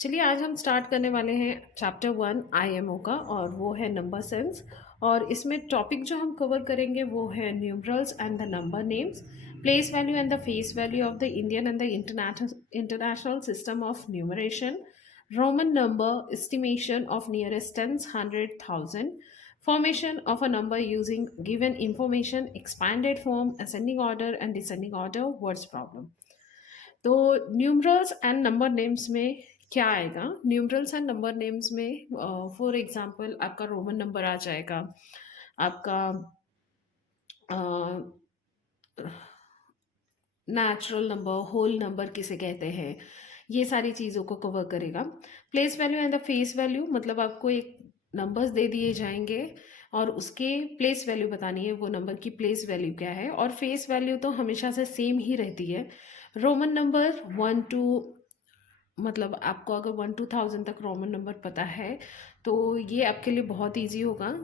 चलिए आज हम स्टार्ट करने वाले हैं चैप्टर 1 आईएमओ का और वो है नंबर सेंस। और इसमें टॉपिक जो हम कवर करेंगे वो है numerals and the number names, place value and the face value of the Indian and the international system of numeration, Roman number estimation of nearest tense 100,000, formation of a number using given information, expanded form, ascending order and descending order, words problem। तो numerals and number names में क्या आएगा? Numerals and number names में for example आपका Roman number आ जाएगा, आपका natural number, whole number किसे कहते हैं, ये सारी चीज़ों को कवर करेगा। Place value and the face value मतलब आपको एक नंबर्स दे दिए जाएंगे और उसके प्लेस वैल्यू बतानी है, वो नंबर की प्लेस वैल्यू क्या है। और फेस वैल्यू तो हमेशा से सेम ही रहती है। रोमन नंबर 1 टू मतलब आपको अगर 1 to 1000 तक रोमन नंबर पता है तो ये आपके लिए बहुत इजी होगा।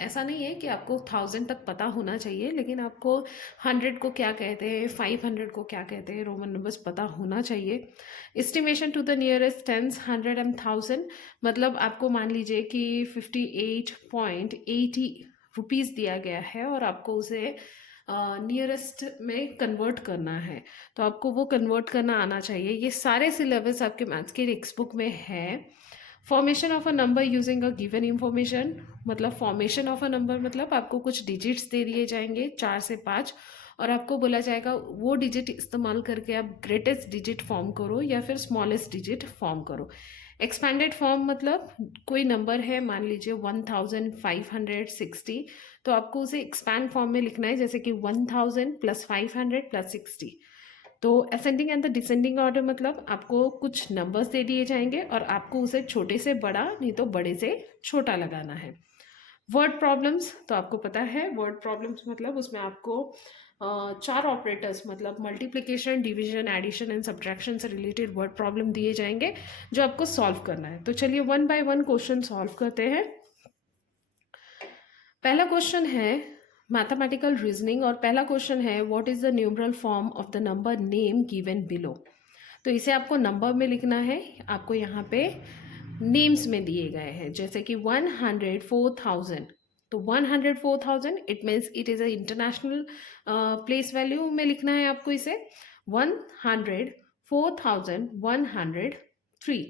ऐसा नहीं है कि आपको 1000 तक पता होना चाहिए, लेकिन आपको 100 को क्या कहते हैं, 500 को क्या कहते हैं, रोमन नंबर्स पता होना चाहिए। Estimation to the nearest tens 100 and 1000 मतलब आपको मान लीजिए कि 58.80 रुपीज़ दिया गया है और आपको उसे नियरेस्ट में कन्वर्ट करना है, तो आपको वो कन्वर्ट करना आना चाहिए। ये सारे सिलेबस आपके मैथ्स के टेक्स्ट बुक में है। Formation of a number using a given information मतलब फॉर्मेशन ऑफ अ नंबर मतलब आपको कुछ डिजिट्स दे दिए जाएंगे 4 से 5 और आपको बोला जाएगा वो डिजिट इस्तेमाल करके आप ग्रेटेस्ट डिजिट फॉर्म करो या फिर स्मॉलेस्ट डिजिट फॉर्म करो। एक्सपैंडेड फॉर्म मतलब कोई नंबर है, मान लीजिए 1560, तो आपको उसे एक्सपैंड फॉर्म में लिखना है, जैसे कि 1000 + 500 + 60। तो ascending and the descending order मतलब आपको कुछ नंबर्स दे दिए जाएंगे और आपको उसे छोटे से बड़ा नहीं तो बड़े से छोटा लगाना है। वर्ड प्रॉब्लम्स तो आपको पता है, वर्ड प्रॉब्लम्स मतलब उसमें आपको 4 ऑपरेटर्स मतलब multiplication, division, addition and subtraction से रिलेटेड वर्ड प्रॉब्लम दिए जाएंगे जो आपको सॉल्व करना है। तो चलिए 1 by 1 क्वेश्चन सॉल्व करते हैं। पहला क्वेश्चन है मैथमेटिकल रीजनिंग और पहला क्वेश्चन है what is the numeral form of the number name given below. तो इसे आपको नंबर में लिखना है, आपको यहाँ पे नेम्स में दिए गए हैं, जैसे कि 104,000। तो 104,000 it means it is a international place value में लिखना है आपको इसे 104,103।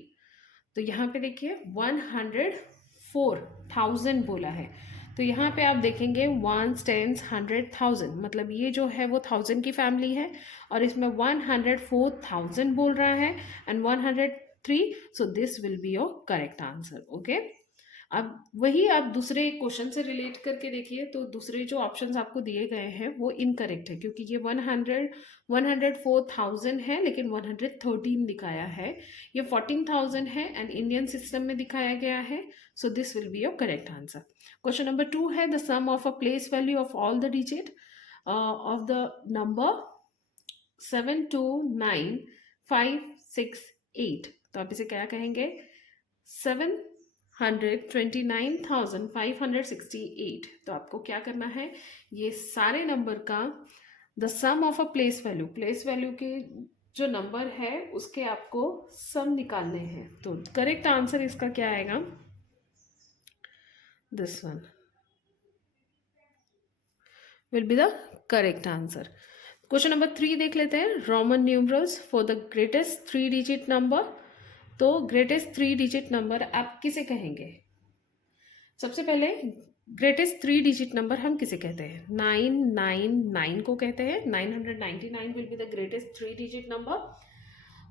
तो यहाँ पे देखिए 104,000 बोला है, तो यहाँ पे आप देखेंगे 1s 10s 100,000 मतलब ये जो है वो 1000 की फैमिली है और इसमें 104,000 बोल रहा है and 103, so this will be your correct answer. Okay, अब वही आप दूसरे क्वेश्चन से रिलेट करके देखिए, तो दूसरे जो ऑप्शंस आपको दिए गए हैं वो इनकरेक्ट है क्योंकि ये 104,000 है लेकिन 113 दिखाया है, ये 14,000 है एंड इंडियन सिस्टम में दिखाया गया है, so this will be your correct answer. Question number 2 है the sum of a place value of all the digit of the number 729,568। तो आप इसे क्या कहेंगे? 729,568। तो आपको क्या करना है, ये सारे नंबर का the sum of a place value, place value के जो नंबर है उसके आपको सम निकालने हैं। तो करेक्ट आंसर इसका क्या आएगा? This one will be the correct answer. Question number 3 देख लेते हैं, Roman numerals for the greatest 3 digit number. तो ग्रेटेस्ट 3 डिजिट नंबर आप किसे कहेंगे? सबसे पहले ग्रेटेस्ट 3 डिजिट नंबर हम किसे कहते हैं? 999 को कहते हैं। 999 will be the greatest 3 digit number.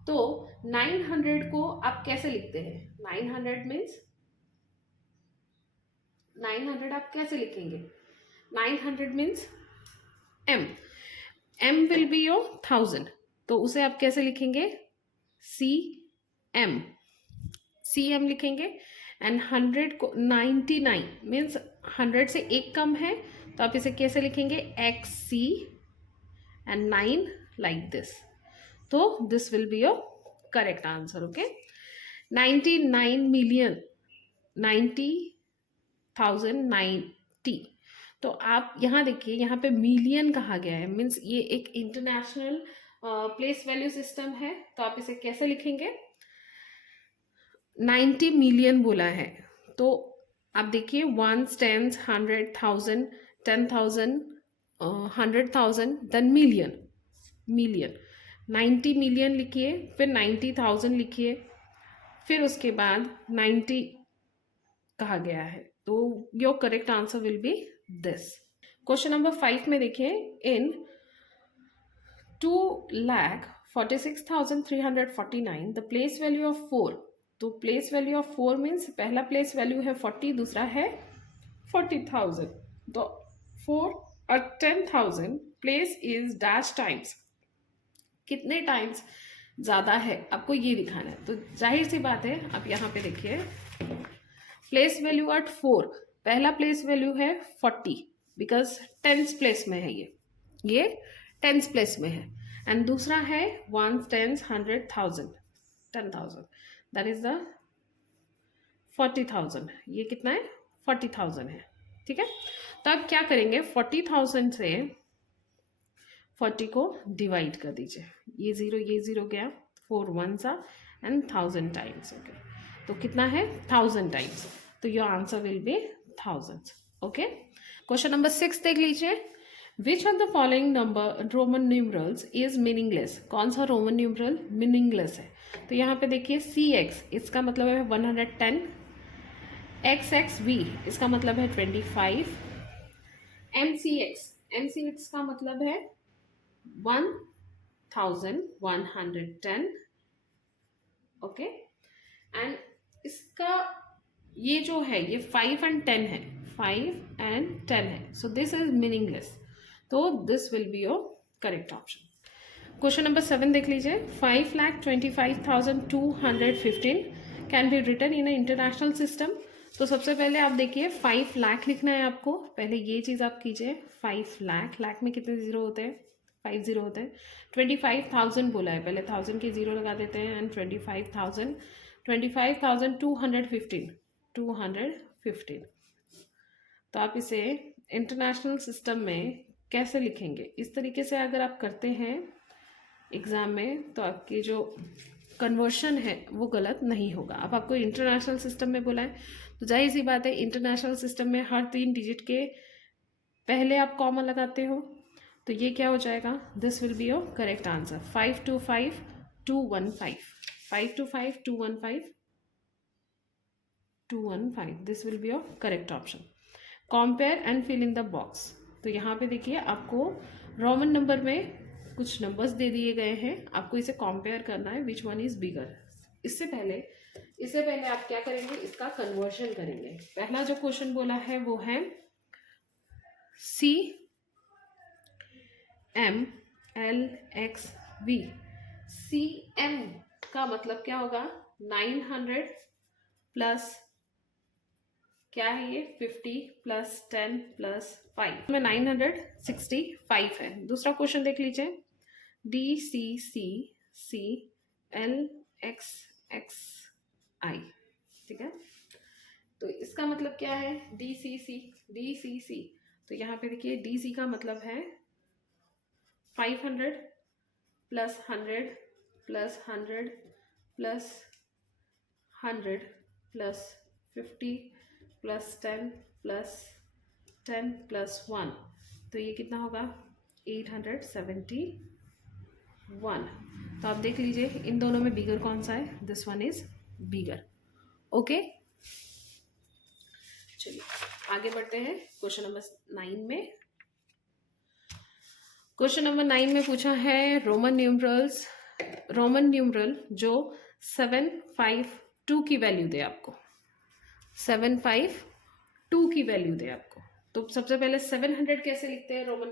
तो 900 को आप कैसे लिखते हैं? 900 मीन्स 900 आप कैसे लिखेंगे? 900 means m, m will be your 1000, तो उसे आप कैसे लिखेंगे? cm, cm लिखेंगे। एंड 100 को 99 मीन्स 100 से एक कम है, तो आप इसे कैसे लिखेंगे? xc and 9 like this. तो this will be your correct answer. Okay, 99 million 90,090। तो आप यहाँ देखिए, यहाँ पे मिलियन कहा गया है, मीन्स ये एक इंटरनेशनल प्लेस वैल्यू सिस्टम है, तो आप इसे कैसे लिखेंगे? 90 मिलियन बोला है, तो आप देखिए ones, tens, 100,000, 10,000, 100,000, then million, million, 90 million लिखिए, फिर 90,000 लिखिए, फिर उसके बाद 90 कहा गया है, तो your correct answer will B this. Question number 5 में देखिए, इन 2,46,349 द प्लेस वैल्यू ऑफ 4, तो प्लेस वैल्यू ऑफ 4 मीन्स पहला प्लेस वैल्यू है 40, दूसरा है 40,000, तो 4 और 10,000 प्लेस इज डैश टाइम्स, कितने टाइम्स ज़्यादा है आपको ये दिखाना है। तो जाहिर सी बात है, आप यहाँ पे देखिए प्लेस वैल्यू एट 4, पहला प्लेस वैल्यू है 40 बिकॉज टेंस प्लेस में है, ये टेंस प्लेस में है, एंड दूसरा है one, tens, 100,000, 10,000, that is the 40,000, ये कितना है 40,000 है, ठीक है। तो अब क्या करेंगे, 40,000 से 40 को डिवाइड कर दीजिए, ये जीरो गया, 4 वन सा एंड 1000 टाइम्स, ओके, तो कितना है 1000 टाइम्स, तो your answer will B 1000, okay. Question number 6 देख लीजिए, विच of the following number Roman numerals is meaningless, कौन सा रोमन न्यूमरल मीनिंगलेस है। तो यहाँ पे देखिए CX, इसका मतलब है 110, XXV इसका मतलब है 25, MCX का मतलब है 1110, ओके, एंड इसका ये जो है ये 5 एंड 10 है, 5 एंड 10 है, सो दिस इज मीनिंगलेस, तो this will be your correct option. Question number 7 देख लीजिए, 5,25,215 can be written in international system. तो सबसे पहले आप देखिए 5 लाख लिखना है आपको, पहले ये चीज़ आप कीजिए, 5 लाख, लाख में कितने जीरो होते हैं, 5 जीरो होते हैं। 25,000 बोला है, पहले 1000 के जीरो लगा देते हैं, एंड 25,000, 25,215, 215, तो आप इसे इंटरनेशनल सिस्टम में कैसे लिखेंगे, इस तरीके से अगर आप करते हैं एग्ज़ाम में तो आपकी जो कन्वर्शन है वो गलत नहीं होगा। अब आपको इंटरनेशनल सिस्टम में बोला है, तो जाहिर सी बात है इंटरनेशनल सिस्टम में हर 3 डिजिट के पहले आप कॉमा लगाते हो, तो ये क्या हो जाएगा, this will be your correct answer, 525,215, 525,215, this will be your correct option. Compare and fill in the box, तो यहाँ पे देखिए आपको रोमन नंबर में कुछ नंबर्स दे दिए गए हैं, आपको इसे कंपेयर करना है, विच वन इज बिगर। इससे पहले आप क्या करेंगे, इसका कन्वर्शन करेंगे। पहला जो क्वेश्चन बोला है वो है CMLXV, CM का मतलब क्या होगा, 900 प्लस क्या है ये 50 प्लस 10 प्लस 5 में 965 है। दूसरा क्वेश्चन देख लीजिए, DCCCLXXI, ठीक है, तो इसका मतलब क्या है, DCC, तो यहाँ पे देखिए DC का मतलब है 500 plus 100 plus 100 plus 100 plus 50 plus 10 plus 10 plus 1, तो ये कितना होगा 871। तो आप देख लीजिए इन दोनों में बिगर कौन सा है, this one is bigger, okay. चलिए आगे बढ़ते हैं क्वेश्चन नंबर 9 में। क्वेश्चन नंबर 9 में पूछा है रोमन न्यूमरल जो 752 की वैल्यू दे आपको, 752 की वैल्यू दे आपको। तो सबसे पहले 700 कैसे लिखते हैं रोमन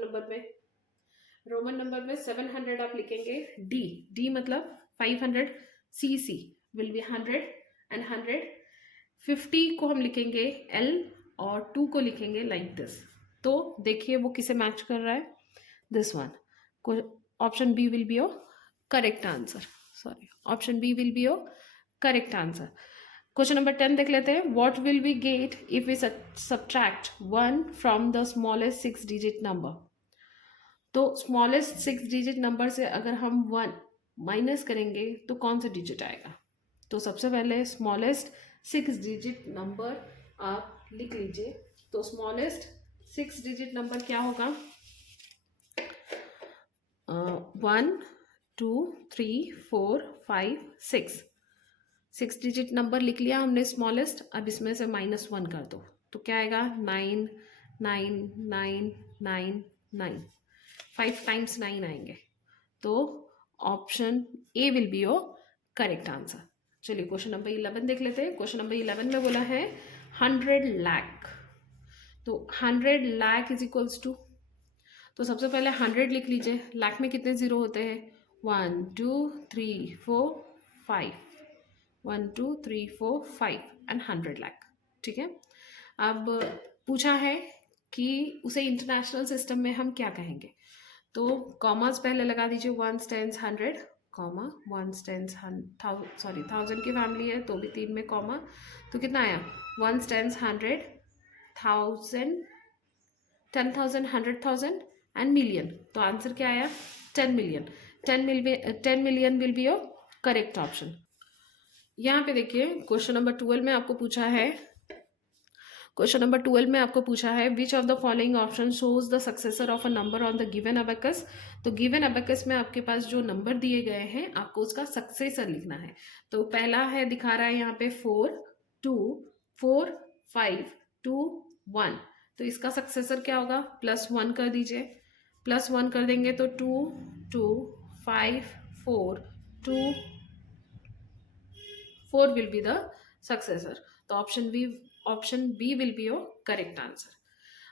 नंबर में, 700 आप लिखेंगे डी मतलब 500, CC विल बी 100 एंड 100, 50 को हम लिखेंगे L और 2 को लिखेंगे लाइक दिस। तो देखिए वो किसे मैच कर रहा है, this one, option B will be your correct answer, option B will be your correct answer. Question number 10 देख लेते हैं, what will we get if we subtract 1 from the smallest 6 digit number. तो smallest 6 digit number से अगर हम 1 minus करेंगे तो कौन सा डिजिट आएगा, तो सबसे पहले स्मॉलेस्ट 6 डिजिट नंबर आप लिख लीजिए। तो स्मॉलेस्ट 6 डिजिट नंबर क्या होगा? 1 2 3 4 5 6। 6 डिजिट नंबर लिख लिया हमने स्मॉलेस्ट। अब इसमें से -1 कर दो तो क्या आएगा? 9 9 9 9 9। 5 टाइम्स 9 आएंगे। तो option A will be your correct answer. चलिए क्वेश्चन नंबर 11 देख लेते हैं। क्वेश्चन नंबर 11 में बोला है 100 लाख। तो 100 लाख इज इक्वल्स टू, तो सबसे पहले 100 लिख लीजिए। लाख में कितने जीरो होते हैं? 1 2 3 4 5। 1 2 3 4 5 एंड 100 लाख। ठीक है। अब पूछा है कि उसे इंटरनेशनल सिस्टम में हम क्या कहेंगे। तो कॉमर्स पहले लगा दीजिए। 1 टेंस 100 कॉमा 1 टेंस 1000 की फैमिली है तो भी 3 में कॉमा। तो कितना आया? 1 टेंस 100 1000 10,000 100,000 एंड मिलियन। तो आंसर क्या आया? 10 million. 10 million will be your correct option. यहाँ पे देखिए क्वेश्चन नंबर 12 में आपको पूछा है, विच of the following option shows the successor of a number on the given abacus. तो गिवन अबेकस में आपके पास जो नंबर दिए गए हैं आपको उसका सक्सेसर लिखना है। तो पहला है, दिखा रहा है यहाँ पे 4 2 4 5 2 1। तो इसका सक्सेसर क्या होगा? +1 कर दीजिए। +1 कर देंगे तो 2 2 5 4 2 4 विल बी द सक्सेसर। तो option B will be your correct answer.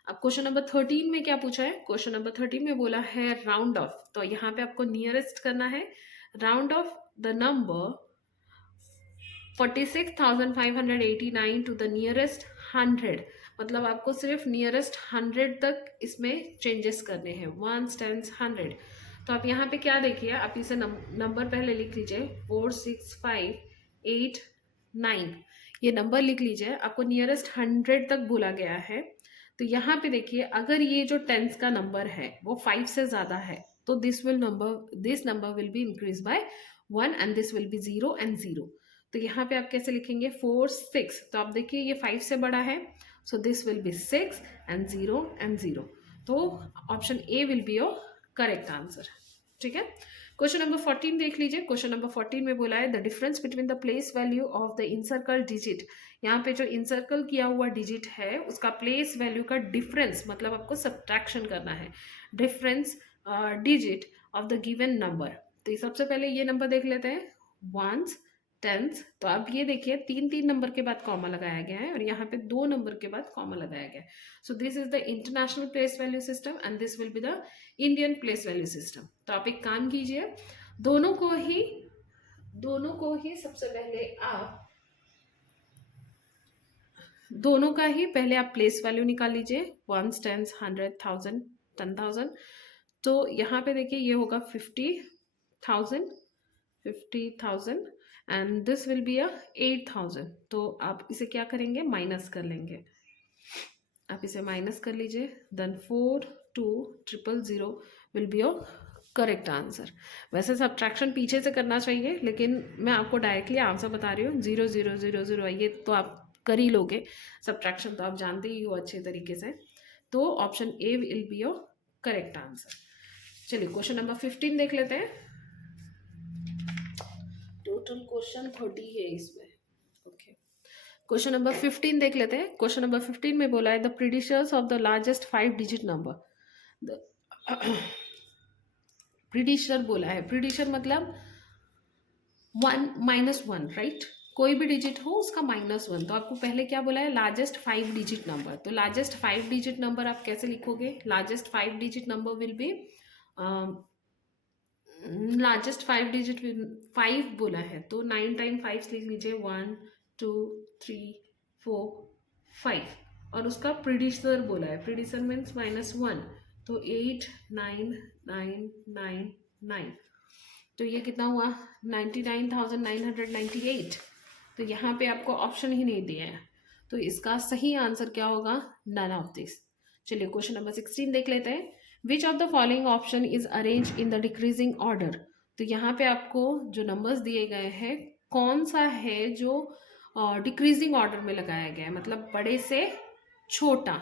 अब क्वेश्चन नंबर 13 में क्या पूछा है? क्वेश्चन नंबर 13 में बोला है राउंड ऑफ। तो यहाँ पे आपको नियरेस्ट करना है। Round off the number 46,589 to the nearest 100। मतलब आपको सिर्फ नियरेस्ट 100 तक इसमें चेंजेस करने हैं। 1 टेंस 100। तो आप यहाँ पे क्या देखिए, आप इसे नंबर पहले लिख लीजिए 4 6 5 8 9। ये नंबर लिख लीजिए। आपको नियरेस्ट 100 तक बोला गया है। तो यहाँ पे देखिए अगर ये जो टेंस का नंबर है वो 5 से ज़्यादा है तो this number will be increase by 1 and this will B 0 and 0। तो यहाँ पे आप कैसे लिखेंगे? 4 6। तो आप देखिए ये 5 से बड़ा है so this will B 6 and 0 and 0। तो option A will be your correct answer. ठीक है। क्वेश्चन नंबर 14 देख लीजिए। क्वेश्चन नंबर 14 में बोला है the difference between the place value of the encircle digit. यहाँ पे जो इनसर्कल किया हुआ डिजिट है उसका प्लेस वैल्यू का डिफरेंस, मतलब आपको सब्ट्रैक्शन करना है। Difference digit of the given number. तो सबसे पहले ये नंबर देख लेते हैं, वंस टेंस। तो अब ये देखिए 3 नंबर के बाद कॉमा लगाया गया है और यहाँ पे 2 नंबर के बाद कॉमा लगाया गया है। So this is the international place value system and this will be the Indian place value system. तो आप एक काम कीजिए, दोनों को ही सबसे पहले आप दोनों का ही पहले आप प्लेस वैल्यू निकाल लीजिए। 1 टेंस 100 1000 10,000। तो यहाँ पे देखिए ये होगा 50,000 एंड दिस विल बी 8,000। तो आप इसे क्या करेंगे? माइनस कर लेंगे। आप इसे माइनस कर लीजिए। Then 42,000 will be your correct answer. वैसे सब्ट्रैक्शन पीछे से करना चाहिए लेकिन मैं आपको डायरेक्टली आंसर बता रही हूँ। 0 0 0 0 ये तो आप कर ही लोगे। सब्ट्रैक्शन तो आप जानते ही हो अच्छे तरीके से। तो option A will be your correct answer. चलिए क्वेश्चन नंबर 15 देख लेते हैं। टोटल क्वेश्चन 30 है इसमें। ओके, क्वेश्चन नंबर 15 देख लेते हैं। क्वेश्चन नंबर 15 में बोला है the predecessors of the largest 5 digit number. Predecessor बोला है, प्रीडिशर मतलब 1 -1, राइट। कोई भी डिजिट हो उसका -1। तो आपको पहले क्या बोला है? Largest 5 digit number. तो लार्जेस्ट 5 डिजिट नंबर आप कैसे लिखोगे? Largest 5 digit number will B largest 5 digit 5 बोला है तो 9 टाइम 5 लिख लीजिए। 1 2 3 4 5। और उसका प्रीडिशर बोला है, प्रीडिशर मीन्स -1। तो 8 9 9 9 9। तो ये कितना हुआ? 99,998। तो यहाँ पे आपको ऑप्शन ही नहीं दिया है तो इसका सही आंसर क्या होगा? None of this. चलिए क्वेश्चन नंबर 16 देख लेते हैं। Which of the following option is arrange in the decreasing order. तो यहाँ पे आपको जो नंबर्स दिए गए हैं कौन सा है जो डिक्रीजिंग ऑर्डर में लगाया गया है, मतलब बड़े से छोटा,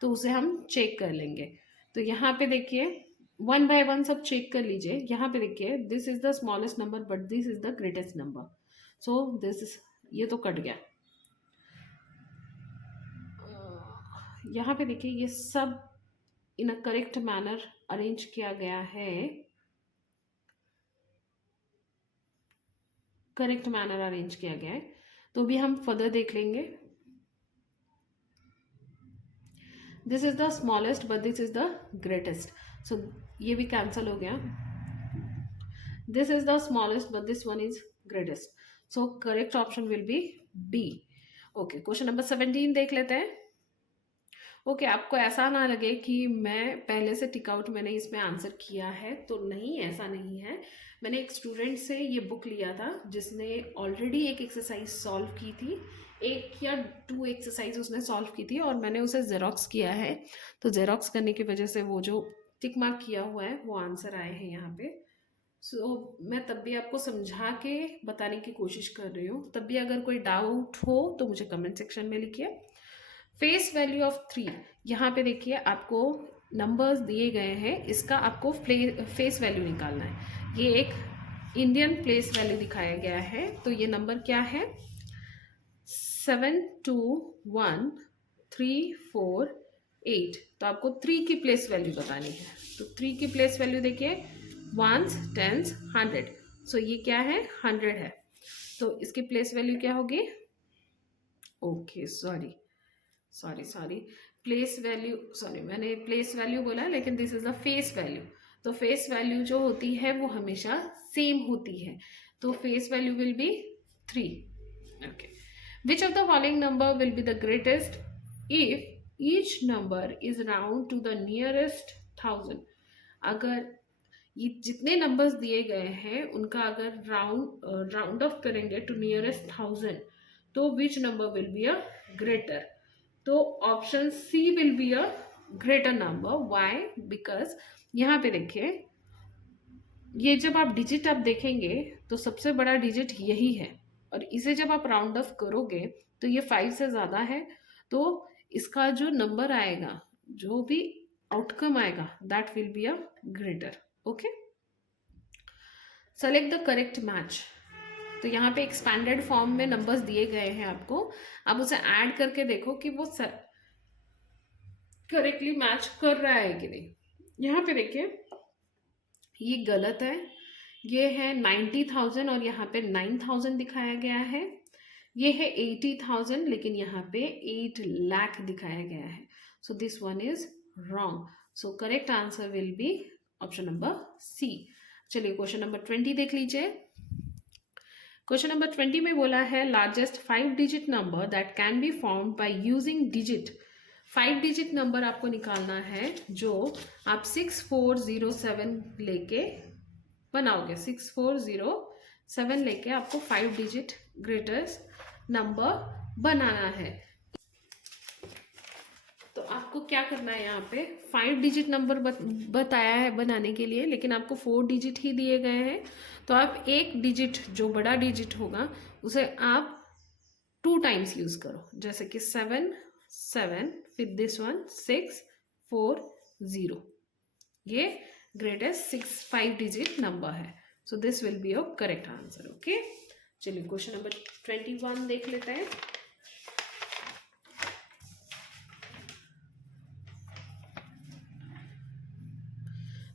तो उसे हम चेक कर लेंगे। तो यहाँ पे देखिए वन बाय वन सब चेक कर लीजिए। यहाँ पे देखिए this is the smallest number but this is the greatest number, so this is, ये तो कट गया। यहाँ पे देखिए ये सब इन अ करेक्ट मैनर अरेंज किया गया है, करेक्ट मैनर अरेंज किया गया है। तो भी हम फर्दर देख लेंगे। This is the smallest but this is the greatest, so ये भी कैंसल हो गया। This is the smallest but this one is greatest, so correct option will be B. Okay, question number 17 देख लेते हैं। ओके, आपको ऐसा ना लगे कि मैं पहले से टिक आउट मैंने इसमें आंसर किया है, तो नहीं, ऐसा नहीं है। मैंने एक स्टूडेंट से ये बुक लिया था जिसने ऑलरेडी एक एक्सरसाइज सॉल्व की थी, 1 या 2 एक्सरसाइज उसने सॉल्व की थी, और मैंने उसे जेरोक्स किया है। तो जेरोक्स करने की वजह से वो जो टिक मार्क किया हुआ है वो आंसर आए हैं यहाँ पे। सो मैं तब भी आपको समझा के बताने की कोशिश कर रही हूँ। तब भी अगर कोई डाउट हो तो मुझे कमेंट सेक्शन में लिखिए। फेस वैल्यू ऑफ 3, यहाँ पे देखिए आपको नंबर्स दिए गए हैं, इसका आपको फेस वैल्यू निकालना है। ये एक इंडियन प्लेस वैल्यू दिखाया गया है, तो ये नंबर क्या है 721348। तो आपको 3 की प्लेस वैल्यू बतानी है। तो 3 की प्लेस वैल्यू देखिए, वंस, टेंस, 100। सो ये क्या है 100 है, तो इसकी प्लेस वैल्यू क्या होगी, okay sorry place value, sorry मैंने प्लेस वैल्यू बोला, लेकिन this is the face value. तो फेस वैल्यू जो होती है वो हमेशा सेम होती है, तो face value will be 3। Okay, which of the following number will be the greatest if each number is round to the nearest 1000। अगर ये जितने नंबर्स दिए गए हैं उनका अगर राउंड ऑफ करेंगे टू नियरेस्ट 1000, तो which number will be a greater. तो option C will be a greater number. Why? Because यहाँ पे देखिए, ये जब आप डिजिट आप देखेंगे तो सबसे बड़ा डिजिट यही है, और इसे जब आप राउंड ऑफ करोगे तो ये 5 से ज़्यादा है, तो इसका जो नंबर आएगा, जो भी आउटकम आएगा, that will be a greater. Okay, select the correct match. तो यहाँ पे एक्सपैंडेड फॉर्म में नंबर्स दिए गए हैं आपको, आप उसे ऐड करके देखो कि वो करेक्टली मैच कर रहा है कि नहीं। यहाँ पे देखिए ये गलत है, ये है 90,000 और यहाँ पे 9,000 दिखाया गया है। ये है 80,000 लेकिन यहाँ पे 8 लाख दिखाया गया है, so this one is wrong. So correct answer will be option number C. चलिए क्वेश्चन नंबर 20 देख लीजिए। क्वेश्चन नंबर 20 में बोला है largest 5 digit number that can be form by using digit. 5 digit number आपको निकालना है जो आप 6407 लेके बनाओगे। 6407 लेके आपको 5 डिजिट ग्रेटेस्ट नंबर बनाना है। तो आपको क्या करना है, यहाँ पे 5 डिजिट नंबर बताया है बनाने के लिए, लेकिन आपको 4 डिजिट ही दिए गए हैं। तो आप एक डिजिट जो बड़ा डिजिट होगा उसे आप 2 टाइम्स यूज करो, जैसे कि 7 7, फिर दिस वन 6 4 0। ये ग्रेटेस्ट 5 डिजिट नंबर है, so this will be your correct answer. Okay, चलिए क्वेश्चन नंबर 21 देख लेते हैं।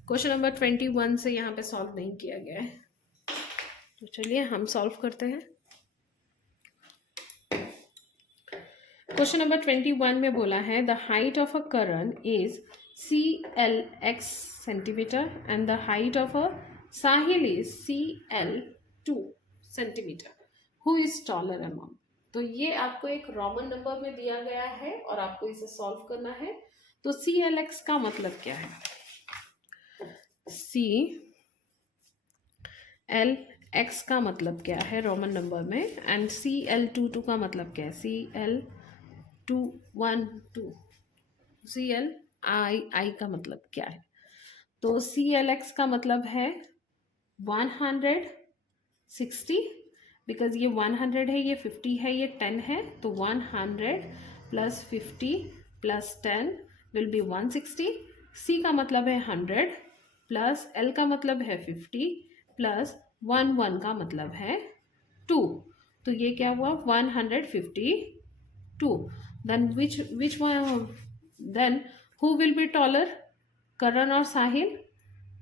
क्वेश्चन नंबर 21 से यहाँ पे सॉल्व नहीं किया गया है, तो चलिए हम सॉल्व करते हैं। क्वेश्चन नंबर 21 में बोला है the height of a Karan is CL(x) centimetre and the height of a Sahil is CL(2) centimetre. Who is taller among. तो ये आपको एक रोमन नंबर में दिया गया है और आपको इसे सॉल्व करना है। तो CL(x) का मतलब क्या है, CL(x) का मतलब क्या है रोमन नंबर में, एंड CL22 का मतलब क्या है, CL212, CLI का मतलब क्या है। तो CL(x) का मतलब है 160, बिकॉज ये 100 है, ये 50 है, ये 10 है, तो 100 प्लस 50 प्लस 10 विल बी 160. सी का मतलब है 100 प्लस एल का मतलब है 50 प्लस 1 का मतलब है 2. तो ये क्या हुआ 152. Then which one, then who will be taller, Karan और Sahil?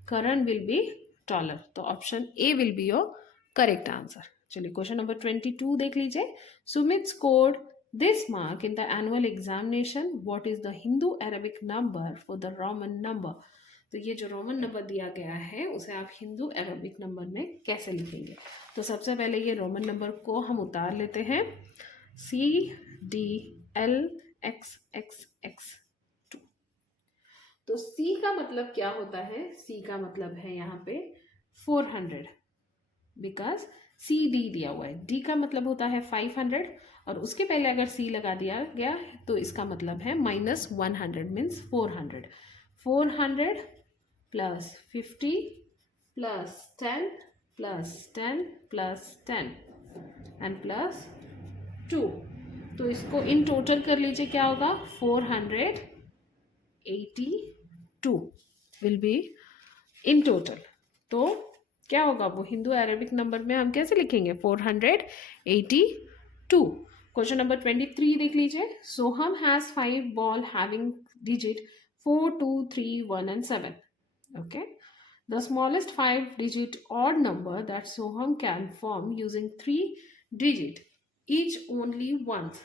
Karan will be taller. तो option A will be your correct answer. चलिए क्वेश्चन नंबर 22 देख लीजिए. Sumit scored this mark in the annual examination. What is the Hindu Arabic number for the Roman number? तो ये जो Roman number दिया गया है उसे आप हिंदू अरबिक नंबर में कैसे लिखेंगे? तो सबसे पहले ये रोमन नंबर को हम उतार लेते हैं. CDLXXX2. तो C का मतलब क्या होता है? C का मतलब है यहाँ पे 400, बिकॉज CD दिया हुआ है. D का मतलब होता है 500 और उसके पहले अगर C लगा दिया गया तो इसका मतलब है -100 means 400. 400 plus 50 plus 10 plus 10 plus 10 and plus 2. तो इसको इन टोटल कर लीजिए, क्या होगा 482 विल बी इन टोटल. तो क्या होगा वो हिंदू अरेबिक नंबर में हम कैसे लिखेंगे 482. क्वेश्चन नंबर 23 देख लीजिए. सोहम has 5 ball having digit 4, 2, 3, 1 and 7. Okay. The smallest 5-digit odd number that Soham can form using 3 digit each only once.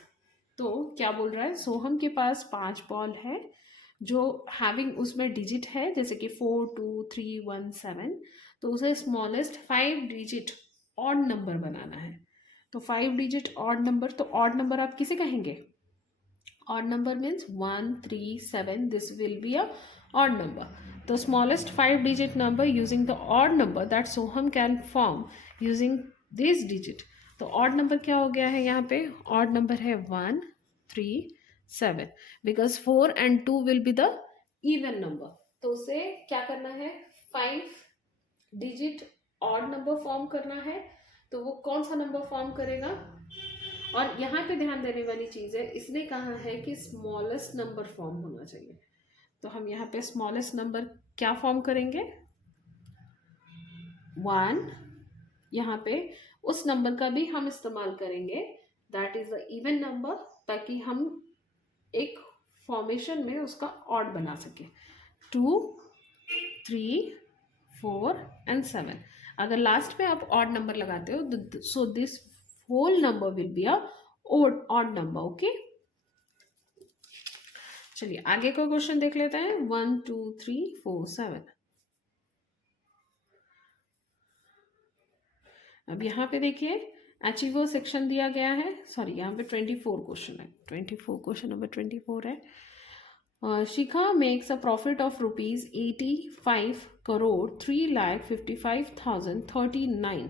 तो क्या बोल रहा है? सोहम के पास 5 बॉल है जो हैविंग उसमें डिजिट है जैसे कि 4, 2, 3, 1, 7. तो उसे स्मॉलेस्ट 5 डिजिट ऑड नंबर बनाना है. तो 5 डिजिट ऑड नंबर, तो ऑड नंबर आप किसे कहेंगे? Odd number means 1, 3, 7. This will be a odd number. The smallest 5-digit number using the odd number that Soham can form using this digit. तो odd number क्या हो गया है यहाँ पे? odd number है 1, 3, 7. Because 4 and 2 will be the even number. तो उसे क्या करना है? 5-digit odd number फॉर्म करना है. तो वो कौन सा नंबर फॉर्म करेगा? और यहाँ पे ध्यान देने वाली चीज है, इसने कहा है कि स्मॉलेस्ट नंबर फॉर्म होना चाहिए. तो हम यहाँ पे स्मॉलेस्ट नंबर क्या फॉर्म करेंगे? 1. यहाँ पे उस नंबर का भी हम इस्तेमाल करेंगे, that is the even number, ताकि हम एक फॉर्मेशन में उसका ऑड बना सके. 2, 3, 4 and 7. अगर लास्ट में आप ऑड नंबर लगाते हो so this whole number will be a odd number. Okay, चलिए आगे का क्वेश्चन देख लेते हैं. 1, 2, 3, 4, 7. अब यहाँ पे देखिए अचीवर सेक्शन दिया गया है. सॉरी, यहाँ पे 24 क्वेश्चन है. 24 क्वेश्चन नंबर 24 है. Shikha makes a profit of ₹85 crore 3,55,039.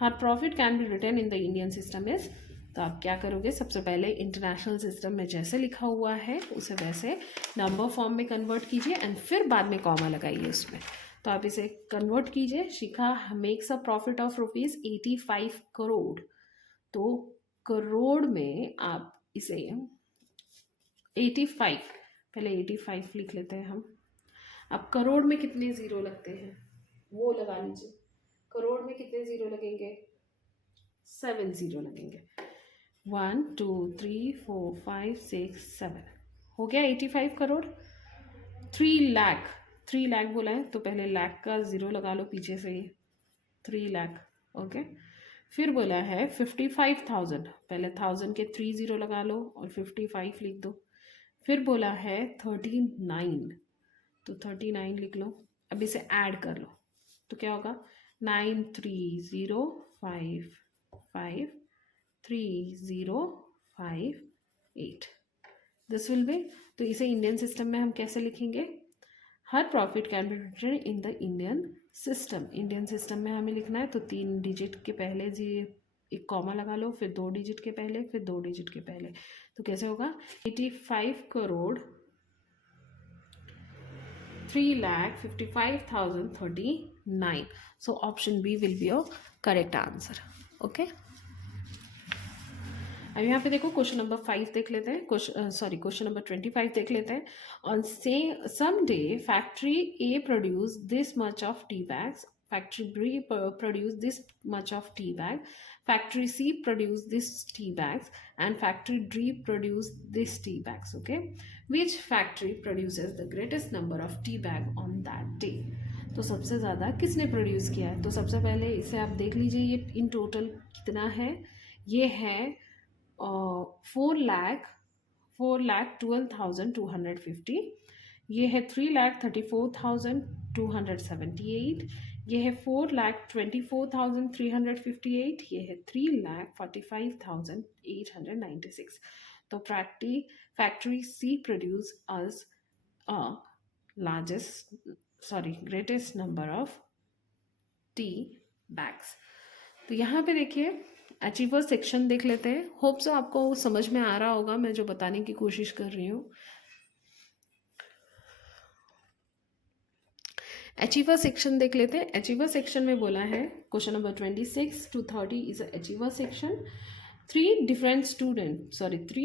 Her profit can be written in the Indian system is. तो आप क्या करोगे? सबसे पहले इंटरनेशनल सिस्टम में जैसे लिखा हुआ है उसे वैसे नंबर फॉर्म में कन्वर्ट कीजिए एंड फिर बाद में कॉमा लगाइए उसमें. तो आप इसे कन्वर्ट कीजिए. Shikha makes a profit of ₹85 crore. तो करोड़ में आप इसे 85, पहले 85 लिख लेते हैं हम. अब करोड़ में कितने जीरो लगते हैं वो लगा लीजिए. करोड़ में कितने जीरो लगेंगे? 7 जीरो लगेंगे. 1, 2, 3, 4, 5, 6, 7. हो गया 85 करोड़. 3 लाख बोला है तो पहले लाख का जीरो लगा लो पीछे से ही. 3 लाख. ओके, फिर बोला है 55,000, पहले 1000 के 3 जीरो लगा लो और 55 लिख दो. फिर बोला है 39, तो 39 लिख लो. अब इसे ऐड कर लो तो क्या होगा? 93,055,3058. This will be. तो इसे इंडियन सिस्टम में हम कैसे लिखेंगे? Her profit can be written in the Indian system. Indian system में हमें लिखना है तो 3 डिजिट के पहले एक कॉमा लगा लो, फिर 2 डिजिट के पहले, फिर 2 डिजिट के पहले. तो कैसे होगा? 85 crore 3,55,039. So option B will be your correct answer. Okay. अब यहाँ पे देखो क्वेश्चन नंबर 5 देख लेते हैं, क्वेश्चन नंबर 25 देख लेते हैं। ऑन से some day factory A produce this much of tea bags, factory B produce this much of tea bag, factory C produce this tea bags and factory D produce this tea bags. Okay, which factory produces the greatest number of tea bag on that day. तो सबसे ज़्यादा किसने produce किया है? तो सबसे पहले इसे आप देख लीजिए, ये इन टोटल कितना है। ये है 4,12,250, ये है 3,34,278, ये है 4,24,358, ये है 3,45,896। तो factory C produce us greatest number of tea bags. तो यहाँ पे देखिए अचीवर सेक्शन देख लेते हैं। होप सो आपको समझ में आ रहा होगा मैं जो बताने की कोशिश कर रही हूँ। अचीवर सेक्शन देख लेते हैं। अचीवर सेक्शन में बोला है question number 26 to 30 is achiever section. three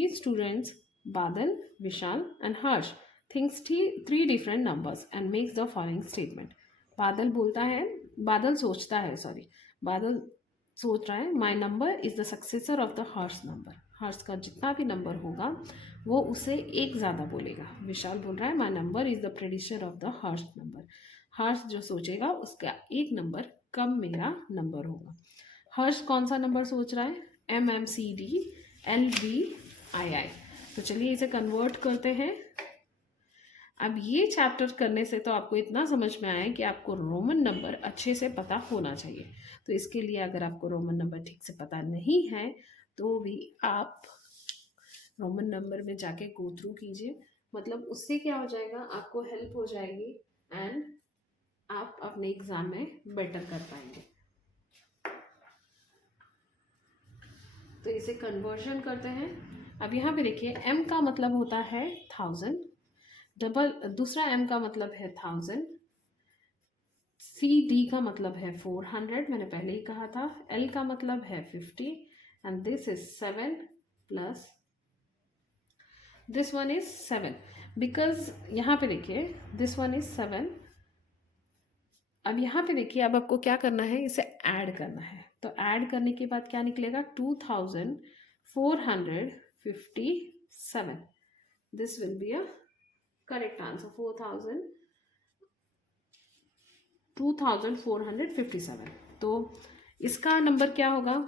students Badal, Vishal and Harsh thinks three different numbers and makes the following statement। बादल सोच रहा है my number is the successor of the Harsh number. Harsh का जितना भी नंबर होगा वो उसे एक ज़्यादा बोलेगा। विशाल बोल रहा है my number is the predecessor of the Harsh number. Harsh जो सोचेगा उसका एक नंबर कम मेरा नंबर होगा। हर्ष कौन सा नंबर सोच रहा है? MMCD LVII। तो चलिए इसे कन्वर्ट करते हैं। अब ये चैप्टर करने से तो आपको इतना समझ में आया कि आपको रोमन नंबर अच्छे से पता होना चाहिए। तो इसके लिए अगर आपको रोमन नंबर ठीक से पता नहीं है तो भी आप रोमन नंबर में जाके गो थ्रू कीजिए, मतलब उससे क्या हो जाएगा, आपको हेल्प हो जाएगी एंड आप अपने एग्जाम में बेटर कर पाएंगे। तो इसे कन्वर्जन करते हैं। अब यहाँ पे देखिए m का मतलब होता है 1000, दूसरा m का मतलब है 1000, CD का मतलब है 400, मैंने पहले ही कहा था। L का मतलब है 50 and this is 7 plus this one is 7 because यहाँ पे देखिए दिस वन इज 7। अब यहाँ पे देखिए अब आपको क्या करना है, इसे ऐड करना है। तो ऐड करने के बाद क्या निकलेगा 2457। This will be a correct answer 2457। तो इसका नंबर क्या होगा,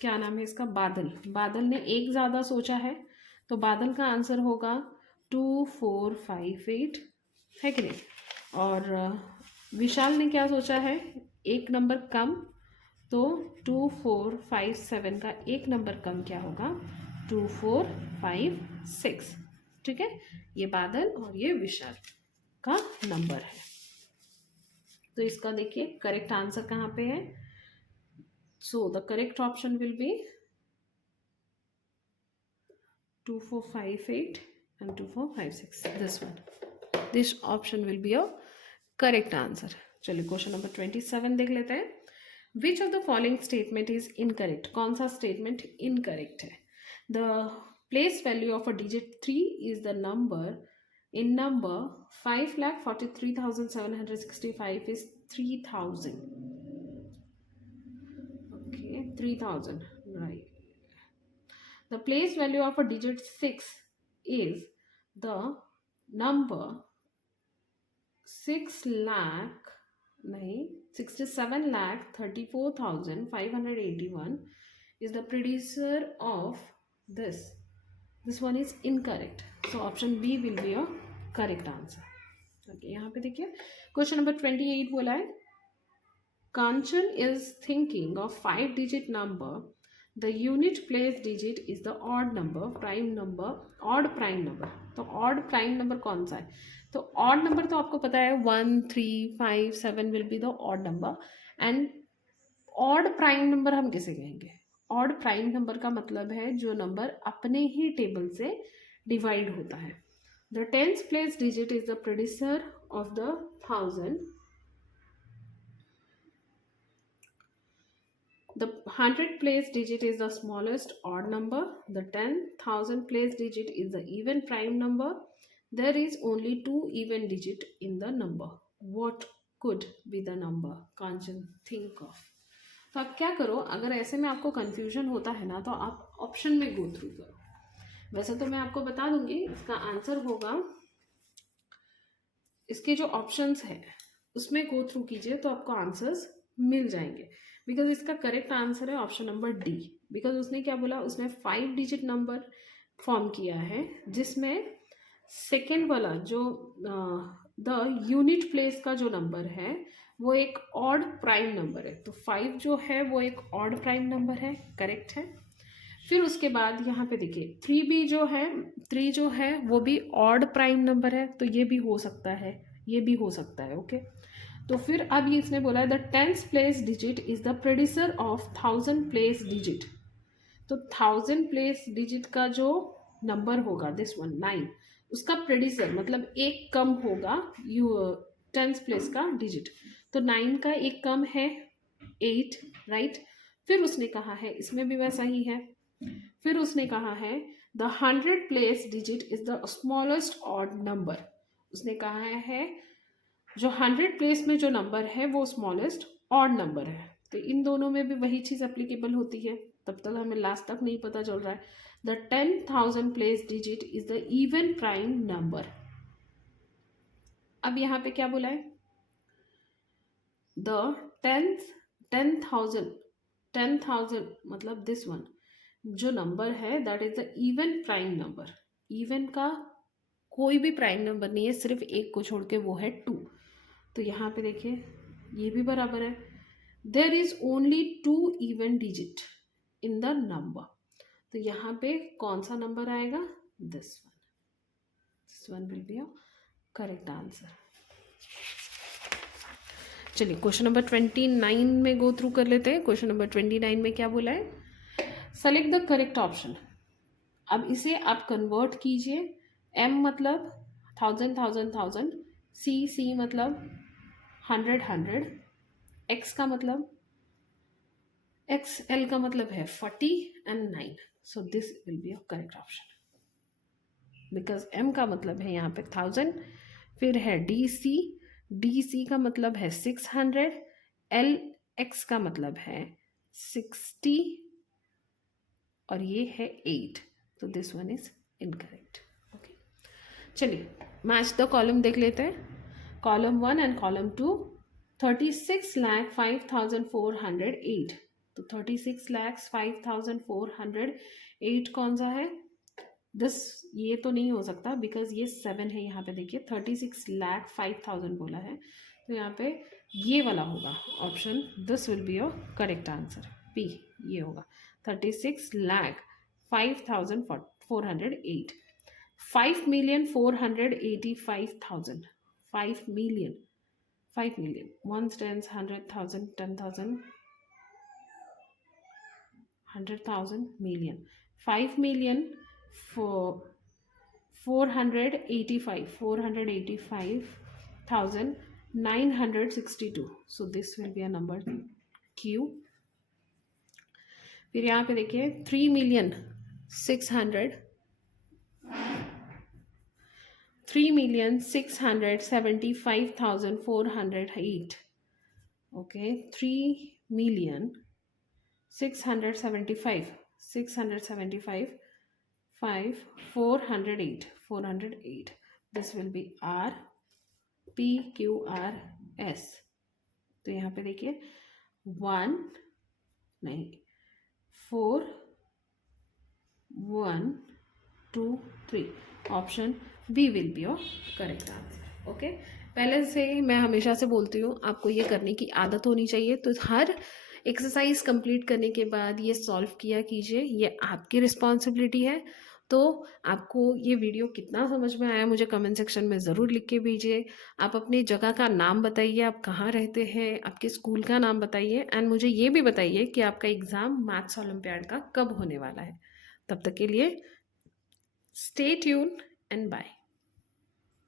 क्या नाम है इसका, बादल ने एक ज़्यादा सोचा है तो बादल का आंसर होगा 2458, है कि नहीं। और विशाल ने क्या सोचा है, एक नंबर कम, तो 2457 का एक नंबर कम क्या होगा 2456। ठीक है, ये बादल और ये विशाल का नंबर है। तो इसका देखिए करेक्ट आंसर कहाँ पे है। So the correct option will B 2458 and 2456। This option will be a correct answer. चलिए क्वेश्चन नंबर 27 देख लेते हैं। Which of the following statement is incorrect. कौन सा स्टेटमेंट इनकरेक्ट है। The place value of a digit 3 is the number in number 5,43,765 is 3,000। okay, 3,000, right। the place value of a digit 6 is the number 67,34,581 is the producer of this one is incorrect। so option B will be a correct answer। okay, यहाँ पे देखिए question number 28 बोला है कांचन is thinking of 5-digit number, the unit place digit is the odd prime number। तो odd prime number कौन सा है, तो odd number तो आपको पता है 1 3 5 7 will be the odd number and odd prime number हम किसे कहेंगे। odd prime number का मतलब है जो नंबर अपने ही टेबल से डिवाइड होता है। the 10th place digit is the predecessor of the 1000। The 100 place digit is the smallest odd number. The 10,000 place digit is the even prime number. There is only 2 even digit in the number. What could be the number? Kanchan, think of. तो आप क्या करो, अगर ऐसे में आपको confusion होता है ना, तो आप ऑप्शन में गो थ्रू करो। वैसे तो मैं आपको बता दूंगी, इसका आंसर होगा, इसके जो ऑप्शंस है उसमें गो थ्रू कीजिए तो आपको आंसर्स मिल जाएंगे। बिकॉज इसका करेक्ट आंसर है ऑप्शन नंबर डी। बिकॉज उसने क्या बोला, उसने 5 डिजिट नंबर फॉर्म किया है जिसमें सेकेंड वाला जो द यूनिट प्लेस का जो नंबर है वो एक ऑड प्राइम नंबर है। तो 5 जो है वो एक ऑड प्राइम नंबर है, करेक्ट है। फिर उसके बाद यहाँ पे देखिए 3 जो है वो भी ऑड प्राइम नंबर है, तो ये भी हो सकता है, ये भी हो सकता है, ओके। तो फिर अब ये इसने बोला है the 10th place digit is the predecessor of 1000 place digit. तो 1000 प्लेस डिजिट का जो नंबर होगा दिस वन 9, उसका प्रेडिसर मतलब एक कम होगा 10th प्लेस का डिजिट। तो 9 का एक कम है 8, राइट। फिर उसने कहा है, इसमें भी वैसा ही है, फिर उसने कहा है the 100 place digit is the smallest odd number. उसने कहा है जो 100 प्लेस में जो नंबर है वो स्मॉलेस्ट ऑड नंबर है। तो इन दोनों में भी वही चीज़ एप्लीकेबल होती है, तब तक हमें लास्ट तक नहीं पता चल रहा है। The 10,000 place digit is the even prime number. अब यहाँ पे क्या बोला है, द 10,000 मतलब दिस वन जो नंबर है that is the even prime number. Even का कोई भी प्राइम नंबर नहीं है, सिर्फ एक को छोड़ के, वो है 2। तो यहाँ पे देखिए ये भी बराबर है। There is only 2 even digit in the number. तो यहाँ पे कौन सा नंबर आएगा, this one will be your correct answer. चलिए क्वेश्चन नंबर 29 में गो थ्रू कर लेते हैं। क्वेश्चन नंबर 29 में क्या बोला है, सेलेक्ट द करेक्ट ऑप्शन। अब इसे आप कन्वर्ट कीजिए, m मतलब 1000, c मतलब 100, x का मतलब xl का मतलब है 40 and 9। So this will be a correct option. Because m का मतलब है यहाँ पे 1000, फिर है dc का मतलब है 600, lx का मतलब है 60 और ये है 8। तो this one is incorrect, okay. चलिए मैच द कॉलम देख लेते हैं। Column 1 and column 2, 36,05,408। तो 36,05,408 कौन सा है, ये तो नहीं हो सकता बिकॉज ये 7 है। यहाँ पे देखिए 36,05,000 बोला है, तो यहाँ पे ये वाला होगा option. This will be your correct answer, P ये होगा 36,05,408। 5,485,000, 5 million, 1s, 10s, 100,000, 10,000, 100,000, million, 485,962। so this will be a number Q। फिर यहाँ पे देखिए 3,675,408। Okay 3,675,408। This will B R P Q R S। तो यहाँ पे देखिए 4 1 2 3 option B will be your correct answer, okay. पहले से मैं हमेशा से बोलती हूँ आपको ये करने की आदत होनी चाहिए। तो हर एक्सरसाइज कंप्लीट करने के बाद ये सॉल्व किया कीजिए, ये आपकी रिस्पॉन्सिबिलिटी है। तो आपको ये वीडियो कितना समझ में आया मुझे कमेंट सेक्शन में ज़रूर लिख के भेजिए। आप अपनी जगह का नाम बताइए, आप कहाँ रहते हैं, आपके स्कूल का नाम बताइए, एंड मुझे ये भी बताइए कि आपका एग्ज़ाम मैथ्स ओलंपियाड का कब होने वाला है। तब तक के लिए स्टे ट्यून एंड बाय।